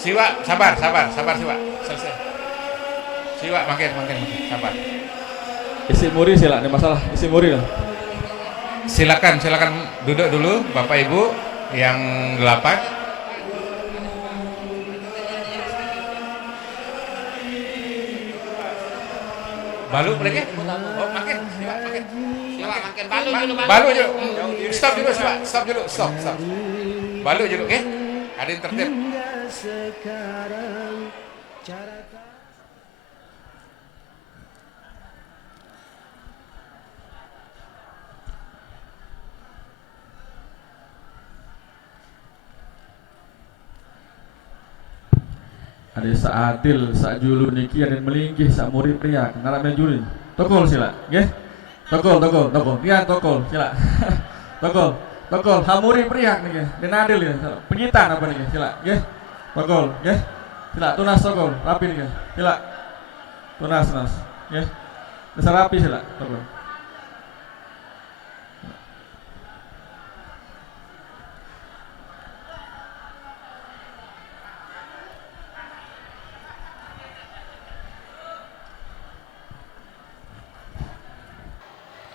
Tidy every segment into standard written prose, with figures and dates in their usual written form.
Siwa, sabar, sabar, sabar Siwa. Selesai. Siwa, makin, sabar. Isi muri sila, ada masalah. Isi muri lah. Silakan, silakan duduk dulu, Bapak Ibu yang 8. Balu mereka? Oh, makin, Siwa, makin. Siwa, makin balu dulu, balu dulu. Stop dulu, Siwa, stop dulu, stop. Balu dulu, oke? Ada yang tertib. Ada saadil, sak julu niki ada yang melingkih, sak muri priak, ngarapnya juli. Tokol sila, nggih. Tokol. Pian tokol sila. Tokol, hamuri priak niki. Den adil ya. Penyitan apa niki sila, nggih. Tokol, nggih. Sila tunas tokol, rapi niki. Sila. Tunas, nggih. Bisa rapi sila, tokol.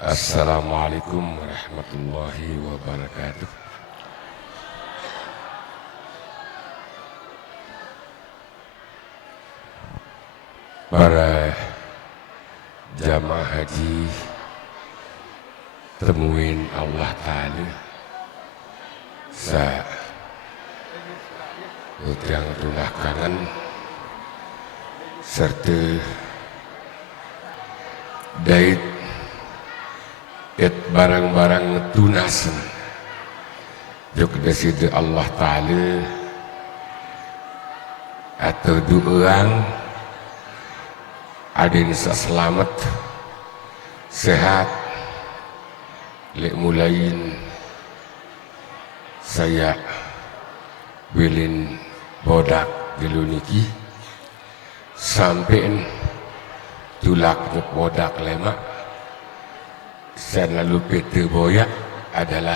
Assalamualaikum warahmatullahi wabarakatuh. Para jamaah haji, temuin Allah Ta'ala sa yang tulah kanan serta dait barang-barang tunasan juk deside Allah Ta'ala atau doang adin selamat sehat lek mulain saya bilin bodak diluniki sampai tulak bodak lemak. Saya lalu PT Boya adalah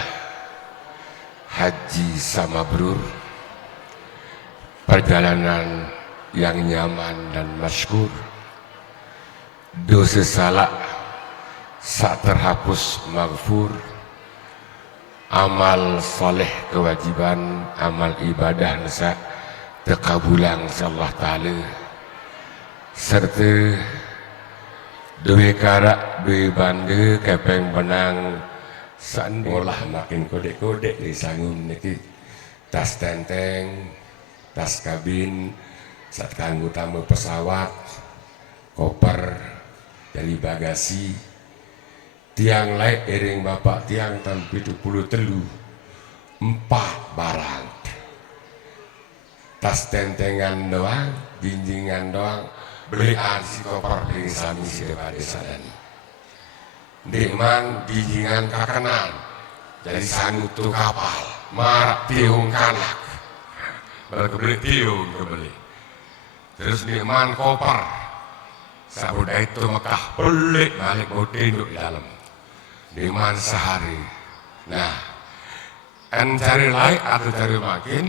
haji sama mabrur, perjalanan yang nyaman dan masyhur, dosa salah sak terhapus maghfur, amal soleh kewajiban, amal ibadah nasa tekabulang Allah Ta'ala, serta dua karak, dua banda, kepeng benang, olah makin kodek-kodek di sangun niki, tas tenteng, tas kabin, saat kanggo tamu pesawat, koper dari bagasi, tiang lain iring bapak tiang tahun 70 telu, 4 barang, tas tentengan doang, jinjingan doang. Belian si koper dengan sami si daripada sadani Dekman dijingan kakanan jadi sanutu kapal marak tiung kanak berkebeli tiung kebeli terus dekman koper sabudah itu Mekah pelik balik mau tinduk di dalam dekman sehari. Nah cari lain atau cari makin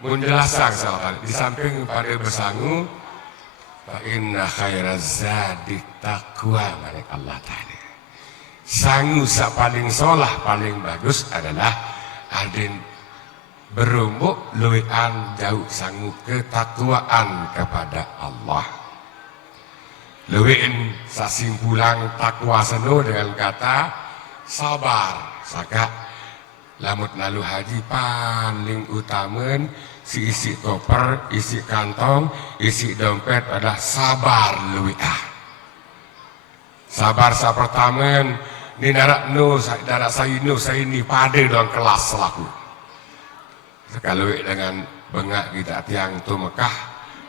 menjelaskan salah di samping pada bersangu fa inna khairaz zadi taqwa manik Allah Ta'ala. Sangu sa paling solah paling bagus adalah adin berumbuk luian jauh sangu ketakwaan kepada Allah. Luwin sasimpulang takwa seno dengan kata sabar. Saka lamut lalu haji paling utamen si isi koper, isi kantong, isi dompet adalah sabar luwiah. Sabar sa pertamen ni darak no, darak saya ini pada dalam kelas selaku. Kalau dengan bengak kita tiang tu Mekah,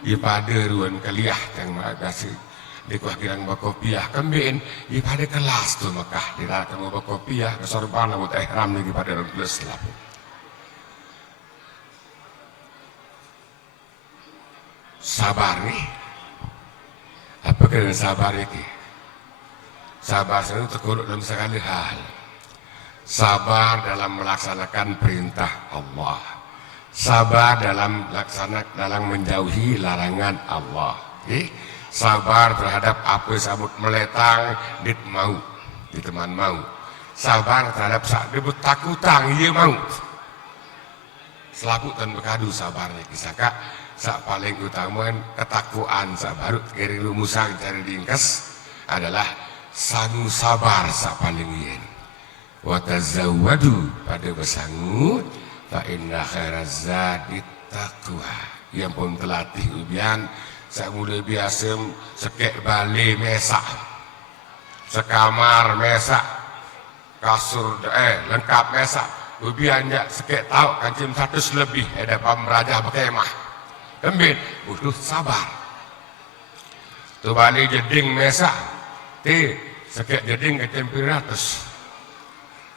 ipada ruan keliah yang makasih di kuakiran bakopiah kembin ipada kelas tu Mekah di darat kamu bakopiah kesorban buat ihram lagi pada dalam kelas selaku. Sabar nih, apa kena sabar ini? Sabar itu terkuruk dalam segala hal. Sabar dalam melaksanakan perintah Allah. sabar dalam menjauhi larangan Allah. Sabar terhadap apa sabut meletang dit mau, di teman mau. Sabar terhadap sak debut takutang ia mau. Selaku dan berkadu sabarnya kisahkak sak paling utama ketakuan sak baru kiri rumusan cari diingkes adalah sangu sabar sak paling yen. Wa tazawwadu pada bersangu fa inna khairaz zadi taqwa. Yang pun telatih ubian sak muda biasa sekek balik mesak sekamar mesak kasur lengkap mesak ubian jak sekek tahu kancim 100 lebih ada pemeraja berkemah kembit butuh sabar tu balik jeding mesak ti sekek jeding kancim 100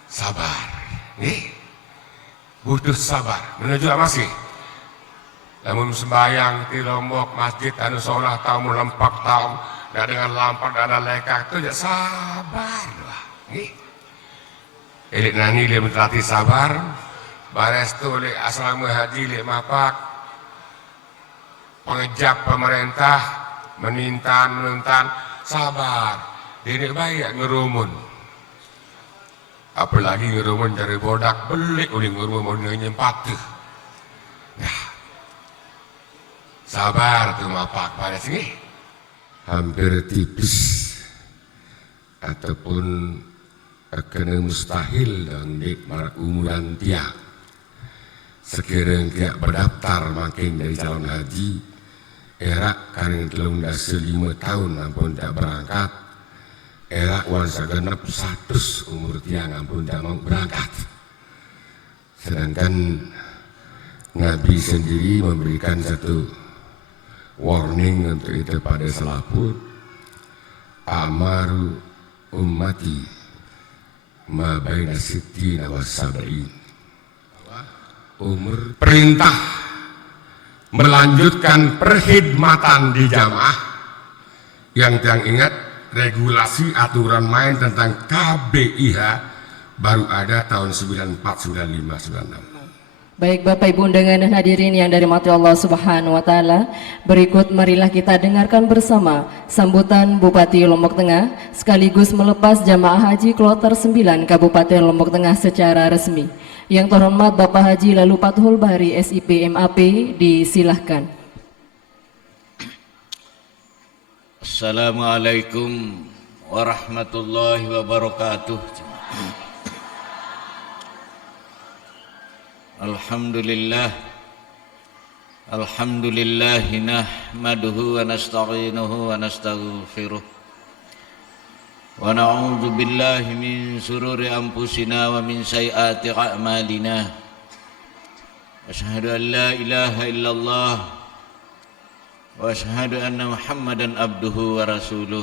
sabar nih butuh sabar menuju masih namun sembahyang di Lombok masjid anu sholat tahu melempak tahu dan dengan lampak dan lekak itu ya sabar nih elik nani dia menterati sabar bares tu lek asrama haji lek mapak pengejap pemerintah menuntan sabar dia baik ngerumun apalagi ngerumun dari bodak belik oleh ngerumun nyempat tuh nah sabar tu mapak pada sini hampir tipis ataupun kena mustahil dan nikmat umuran tiap sekiranya tiap berdaftar makin dari calon haji erak karena telung dasa 5 tahun ampun tak berangkat erak wansa genap 100 umur tiang ampun tak mau berangkat sedangkan Nabi sendiri memberikan satu warning untuk itu pada selaput amaru ummati ma baina sittina wa sab'in umur perintah melanjutkan perkhidmatan di jamaah yang ingat regulasi aturan main tentang KBIH baru ada tahun 94, 95, 96. Baik Bapak Ibu undangan dan hadirin yang dari mati Allah Subhanahu wa taala, berikut marilah kita dengarkan bersama sambutan Bupati Lombok Tengah sekaligus melepas jamaah haji kloter 9 Kabupaten Lombok Tengah secara resmi. Yang terhormat Bapak Haji Lalu Fathul Bari SIP MAP disilahkan. Assalamualaikum warahmatullahi wabarakatuh. Alhamdulillah nahmaduhu wa nasta'inuhu wa nastaghfiruh wa na'udzu billahi min sururi anfusina wa min sayyiati a'malina asyhadu an la ilaha illallah wa asyhadu anna muhammadan abduhu wa rasuluh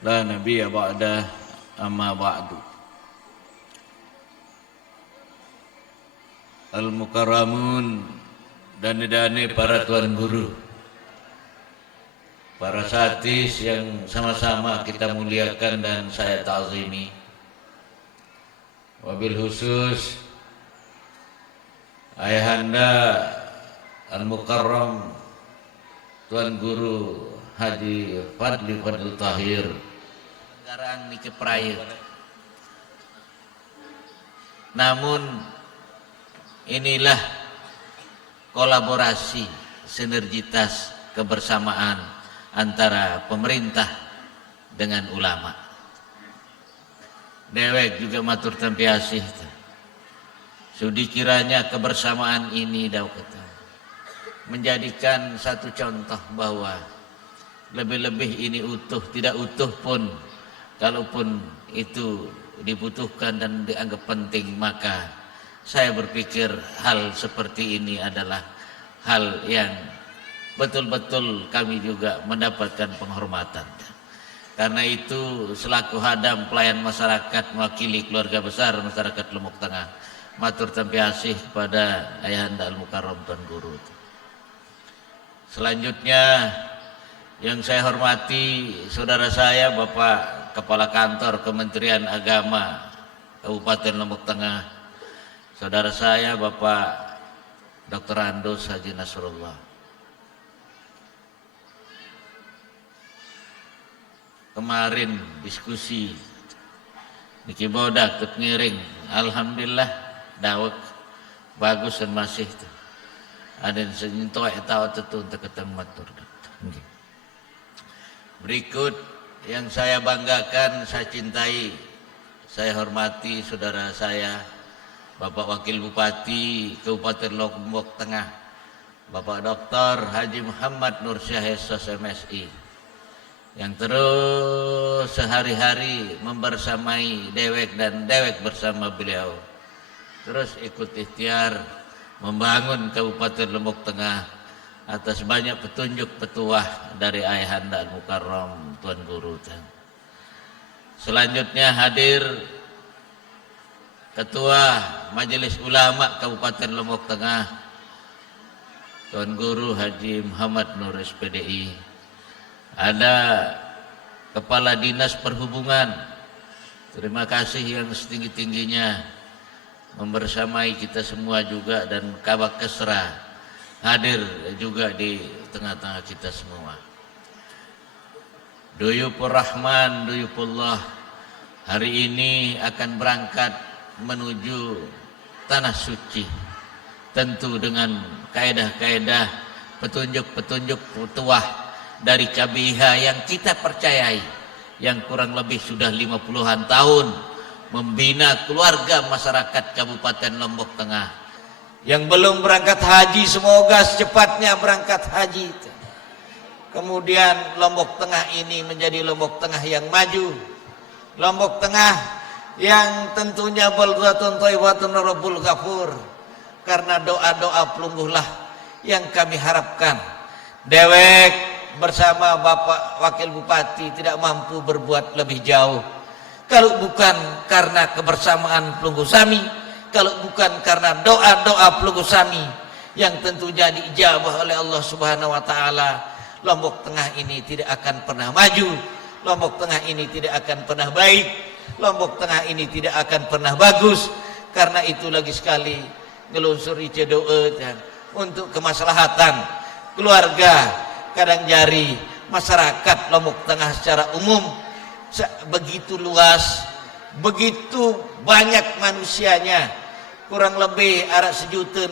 la nabiyya ba'da amma ba'du. Al-Mukarramun dan para tuan guru, para satis yang sama-sama kita muliakan dan saya ta'zimi, wabil khusus ayahanda Al-Mukarram Tuan Guru Haji Fadli Fadl Tahir sekarang nike praya. Namun inilah kolaborasi, sinergitas, kebersamaan antara pemerintah dengan ulama. Dewek juga matur tampiasih. Sudi kiranya kebersamaan ini menjadikan satu contoh bahwa lebih-lebih ini utuh, tidak utuh pun kalaupun itu dibutuhkan dan dianggap penting, maka saya berpikir hal seperti ini adalah hal yang betul-betul kami juga mendapatkan penghormatan. Karena itu selaku hadam pelayan masyarakat mewakili keluarga besar masyarakat Lombok Tengah, matur tampiasih kepada Ayahanda Al-Mukarram Tuan Guru. Selanjutnya yang saya hormati saudara saya Bapak Kepala Kantor Kementerian Agama Kabupaten Lombok Tengah, saudara saya Bapak Dr. Andos Haji Nasrullah. Kemarin diskusi Niki Boda ikut ngiring, alhamdulillah dawek bagus dan masih tuh. Ada yang senyentuh tahu tentu untuk ketemu matur. Berikut yang saya banggakan, saya cintai, saya hormati saudara saya, Bapak Wakil Bupati Kabupaten Lombok Tengah, Bapak Dr. Haji Muhammad Nur Syah SOS MSI, yang terus sehari-hari membersamai dewek dan dewek bersama beliau, terus ikut ikhtiar membangun Kabupaten Lombok Tengah atas banyak petunjuk petuah dari Ayahanda Al-Mukarram Tuan Guru. Selanjutnya hadir Ketua Majelis Ulama Kabupaten Lombok Tengah Tuan Guru Haji Muhammad Nur SPDI. Ada Kepala Dinas Perhubungan, terima kasih yang setinggi-tingginya membersamai kita semua juga, dan Kabak Kesra hadir juga di tengah-tengah kita semua. Duyupur Rahman, Duyupullah hari ini akan berangkat menuju Tanah Suci, tentu dengan kaedah-kaedah petunjuk-petunjuk petuah dari KBIH yang kita percayai, yang kurang lebih sudah 50-an tahun membina keluarga masyarakat Kabupaten Lombok Tengah. Yang belum berangkat haji semoga secepatnya berangkat haji. Kemudian Lombok Tengah ini menjadi Lombok Tengah yang maju, Lombok Tengah yang tentunya baldatun thayyibatun rabbul ghafur, karena doa-doa pelungguhlah yang kami harapkan. Dewek bersama Bapak Wakil Bupati tidak mampu berbuat lebih jauh kalau bukan karena kebersamaan pelungguh Sami, kalau bukan karena doa-doa pelungguh Sami yang tentunya diijabah oleh Allah Subhanahu wa taala. Lombok Tengah ini tidak akan pernah maju, Lombok Tengah ini tidak akan pernah baik, Lombok Tengah ini tidak akan pernah bagus. Karena itu lagi sekali ngelunsur ice doa untuk kemaslahatan keluarga Kadangjari, masyarakat Lombok Tengah secara umum. Begitu luas, begitu banyak manusianya, kurang lebih ada 1.600.000.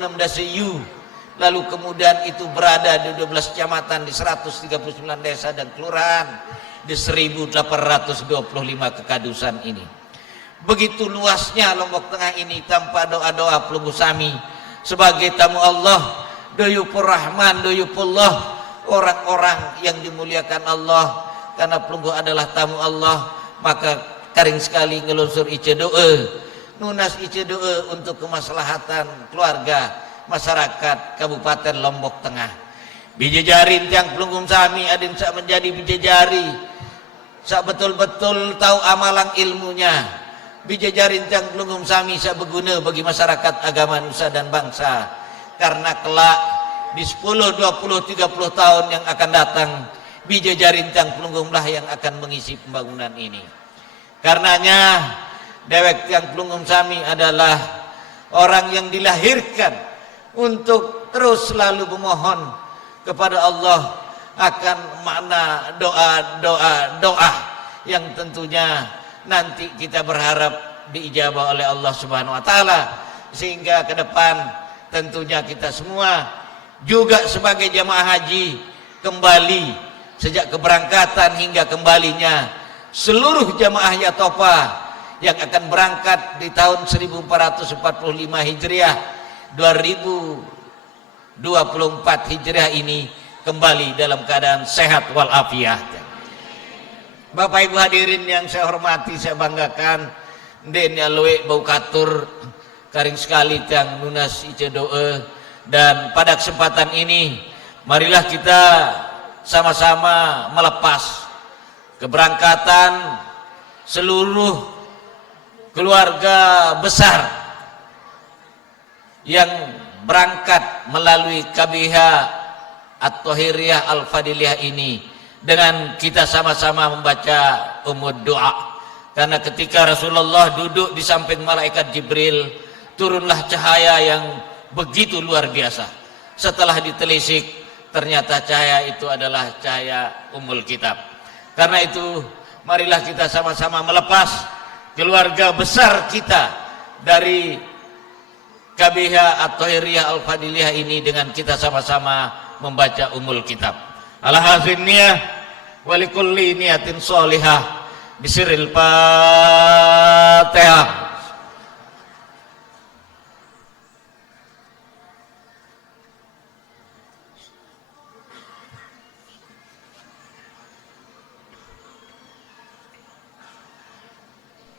Lalu kemudian itu berada di 12 kecamatan, di 139 desa dan kelurahan, di 1.825 kekadusan ini. Begitu luasnya Lombok Tengah ini tanpa doa-doa pelungguh Sami sebagai tamu Allah, Duyupur Rahman, Duyupullah, orang-orang yang dimuliakan Allah. Karena pelungguh adalah tamu Allah, maka karing sekali ngelunsur ice doa, nunas ice doa untuk kemaslahatan keluarga masyarakat Kabupaten Lombok Tengah. Bijejarin yang pelungguh Sami adin sak menjadi bijejari, sak betul-betul tahu amalang ilmunya. Bijejarin yang pelungguh Sami sak berguna bagi masyarakat, agama, nusa dan bangsa. Karena kelak di 10, 20, 30 tahun yang akan datang, Bijejarin yang pelunggunglah yang akan mengisi pembangunan ini. Karenanya dewek yang pelunggung Sami adalah orang yang dilahirkan untuk terus selalu memohon kepada Allah akan makna doa yang tentunya nanti kita berharap diijabah oleh Allah Subhanahu wa taala, sehingga ke depan tentunya kita semua juga sebagai jamaah haji kembali sejak keberangkatan hingga kembalinya seluruh jamaah Yatofa yang akan berangkat di tahun 1445 Hijriah 2024 Hijriah ini kembali dalam keadaan sehat walafiat. Bapak Ibu hadirin yang saya hormati, saya banggakan, den alwe bau katur karing sekali tiang nunas ice doa. Dan pada kesempatan ini marilah kita sama-sama melepas keberangkatan seluruh keluarga besar yang berangkat melalui KBIH At-Tahiriyah Al-Fadiliyah ini dengan kita sama-sama membaca doa. Karena ketika Rasulullah duduk di samping malaikat Jibril, turunlah cahaya yang begitu luar biasa. Setelah ditelisik, ternyata cahaya itu adalah cahaya Ummul Kitab. Karena itu marilah kita sama-sama melepas keluarga besar kita dari KBH At-Thahiriyah Al-Fadiliyah ini dengan kita sama-sama membaca Ummul Kitab. Al-hazin niyah walikulli niyatin sholihah bisiril Fatihah.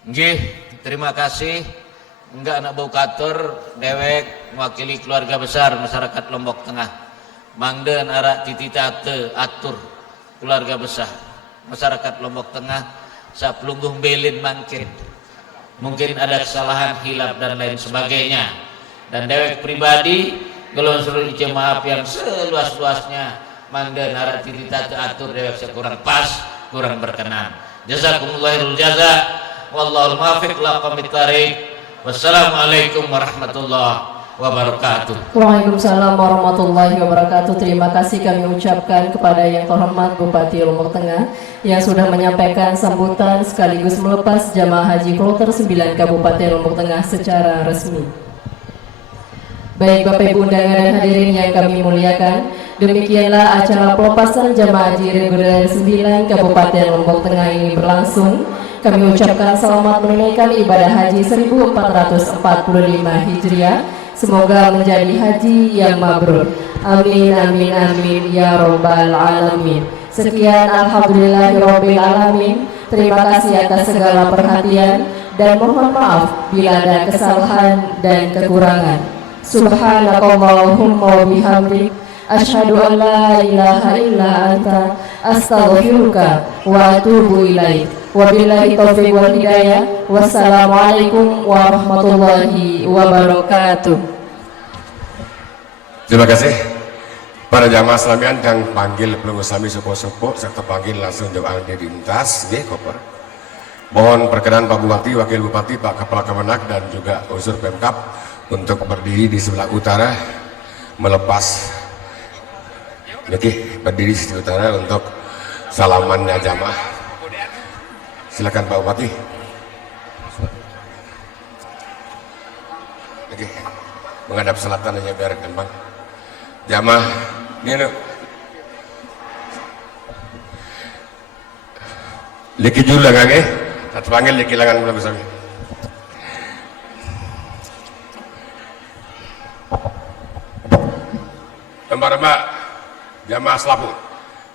Nggih, terima kasih. Enggak anak bau katur dewek mewakili keluarga besar masyarakat Lombok Tengah. Mangden arak tititate atur keluarga besar masyarakat Lombok Tengah saplungguh belin mangkin. Mungkin ada kesalahan hilap dan lain sebagainya. Dan dewek pribadi kalau suruh maaf yang seluas-luasnya mangden arak tititate atur dewek kurang pas, kurang berkenan. Jazakumullah jaza. Wallahul muwaffiq ila aqwamit thariq. Wassalamualaikum warahmatullahi wabarakatuh. Waalaikumsalam warahmatullahi wabarakatuh. Terima kasih kami ucapkan kepada yang terhormat Bupati Lombok Tengah yang sudah menyampaikan sambutan sekaligus melepas jamaah haji kloter 9 Kabupaten Lombok Tengah secara resmi. Baik Bapak Ibu undangan dan hadirin yang kami muliakan, demikianlah acara pelepasan jamaah haji reguler 9 Kabupaten Lombok Tengah ini berlangsung. Kami ucapkan selamat menunaikan ibadah haji 1445 Hijriah. Semoga menjadi haji yang mabrur. Amin amin amin ya robbal alamin. Sekian alhamdulillahirabbil alamin. Terima kasih atas segala perhatian dan mohon maaf bila ada kesalahan dan kekurangan. Subhanakallahumma wa bihamdik asyhadu an la ilaha illa anta astaghfiruka wa atubu ilaik. Wabillahi taufiq wal hidayah. Wassalamualaikum warahmatullahi wabarakatuh. Terima kasih para jamaah selamian kang panggil pelunggu sami sopo-sopo serta panggil langsung jamaah di lintas nggih koper. Mohon perkenan Pak Bupati, Wakil Bupati, Pak Kepala Kemenak dan juga unsur Pemkab untuk berdiri di sebelah utara melepas berdiri di sebelah utara untuk salamannya jamaah. Silakan Pak Bupati. Oke, menghadap selatan aja biar gampang. Jamaah, ini liki jula kan satu panggil liki langan belum bisa. Mbak jamaah selapu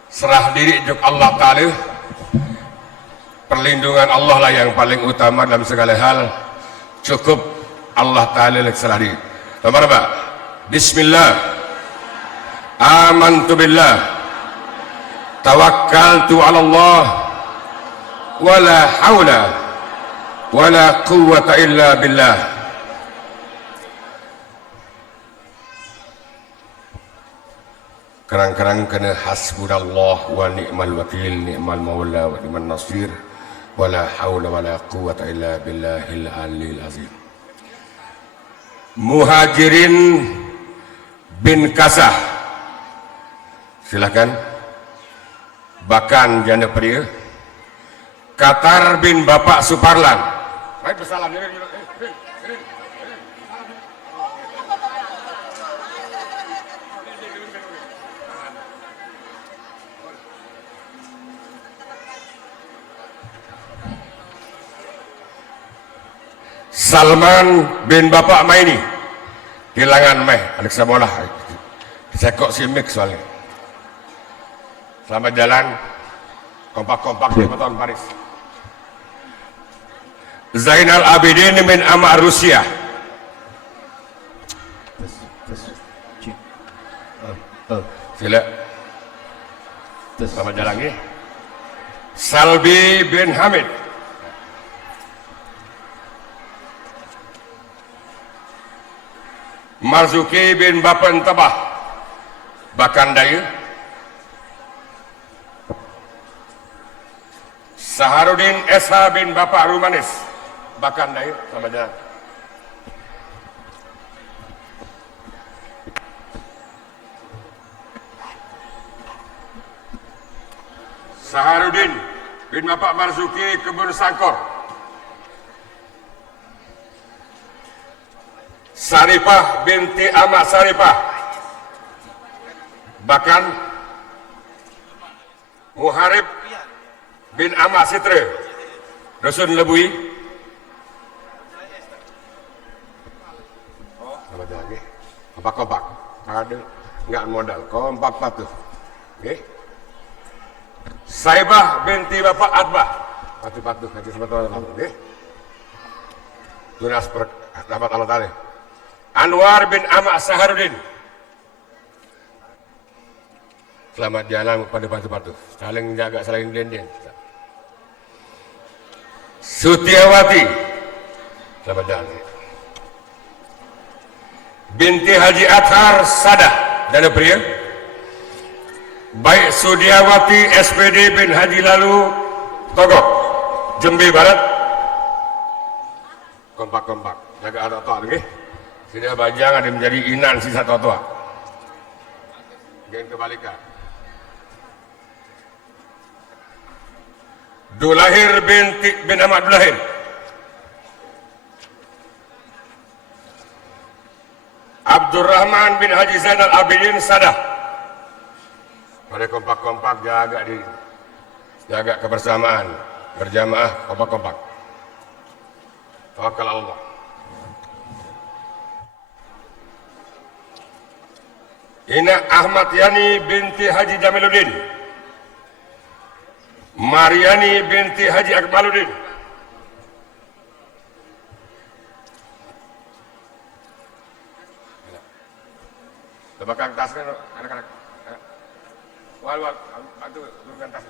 serah diri juk Allah Ta'ala. Perlindungan Allah lah yang paling utama dalam segala hal. Cukup Allah Ta'ala serah diri. Nomor apa? Bismillah. Amantu billah. Tawakkaltu ala Allah. Wala hawla wala quwwata illa billah. Kerang-kerang kena hasbunallah wa ni'mal wakil, ni'mal maula wa ni'mal nasir. Wala hawla wala quwwata illa billahil aliyil azim. Muhajirin bin Kasah, silakan. Bakan janda pria. Qatar bin Bapak Suparlan. Baik bersalam. Salman bin Bapak Maini, hilangan meh, Alexa Molah, sekok simik soalnya. Selamat jalan, kompak-kompak di Beton Paris. Zainal Abidin bin Amar Rusia. Sila. Selamat jalan ya. Salbi bin Hamid. Marzuki bin Bapan Tabah Bakandaya. Saharudin Esa bin Bapak Rumanis Bakandaya. Sama jalan. Saharudin bin Bapak Marzuki Kebun Sangkor. Saripah binti Ahmad Saripah. Bahkan Muharib bin Ahmad Sitra Dusun Lebui. Apa lagi? Kompak-kompak. Ada enggak modal. Kompak patuh. Oke. Saibah binti Bapak Adbah. Patuh-patuh nanti sebetulnya. Oke. Tunas dapat Allah Ta'ala. Anwar bin Ahmad Saharudin. Selamat jalan pada patuh-patuh. Saling jaga, saling dendeng. Sutiawati. Selamat jalan. Binti Haji Athar Sadah dan pria. Baik Sudiawati SPD bin Haji Lalu Togok Jambi Barat. Kompak-kompak. Jaga atok-atok lagi. Sudah bajang ada menjadi inan sisa tua-tua. Jangan kebalikan. Dulahir bin Ahmad Dulahir. Abdurrahman bin Haji Zainal Abidin Sadah. Pada kompak-kompak jaga kebersamaan, berjamaah, kompak-kompak. Tawakal Allah. Ina Ahmad Yani binti Haji Jamiluddin. Mariani binti Haji Akmaluddin. Tebakang tas kan anak-anak. Wal, bantu turunkan tas.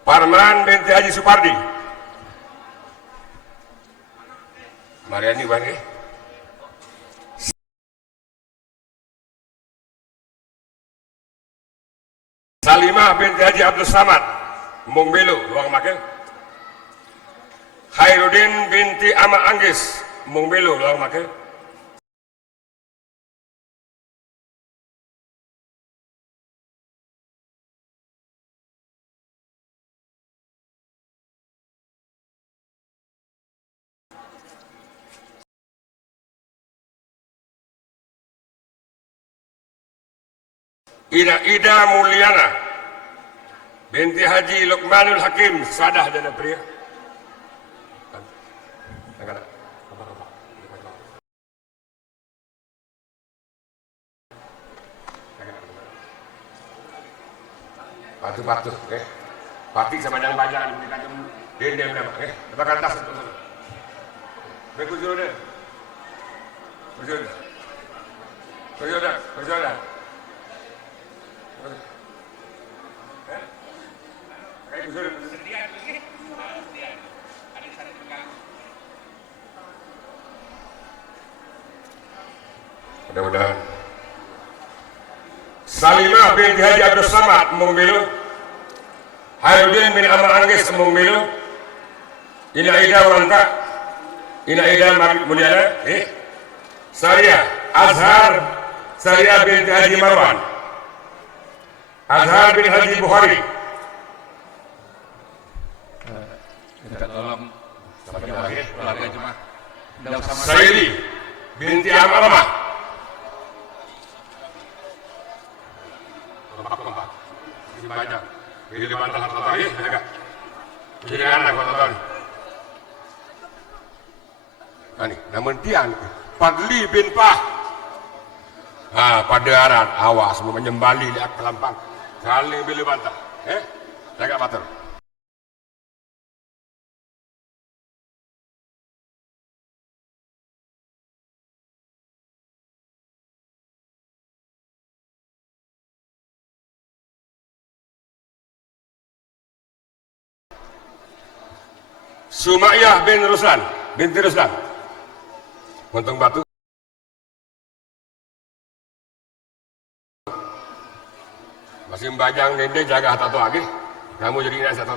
Parman binti Haji Supardi. Mariani bani. Salimah binti Haji Abdul Samad. Mung Belu, luang makan. Khairuddin binti Ahmad Anggis. Mung Belu, luang makan. Ida Mulyana binti Haji Luqmanul Hakim Sadah dan pria. Patuh-patuh, pati sama yang bajang dendem nama, tebakan tas. Berkujur deh, kujur dah. Mudah-mudahan. Salimah binti Haji Abdul Samad Mung Belu. Khairuddin bin Ahmad Anggis Mung Belu. Ina Ida Wanta. Ina Ida Mulyana. Saria Azhar. Saria binti Haji Marwan. Azhar bin Haji Bukhari. Minta tolong keluarga jemaah. Saidi binti Ahmad Ramah. Kompak-kompak. Ini banyak. Ini bantah atau tadi, jaga. Jadi anak kau tonton. Ini, namun tiang Padli bin Pah. Pada aran awas semua menyembali lihat kelampang. Saling bila bantah. Jaga batur. Sumayyah bin Ruslan, binti Ruslan. Untung batu. Masih membajang dende jaga atau lagi. Kamu jadi nasi atau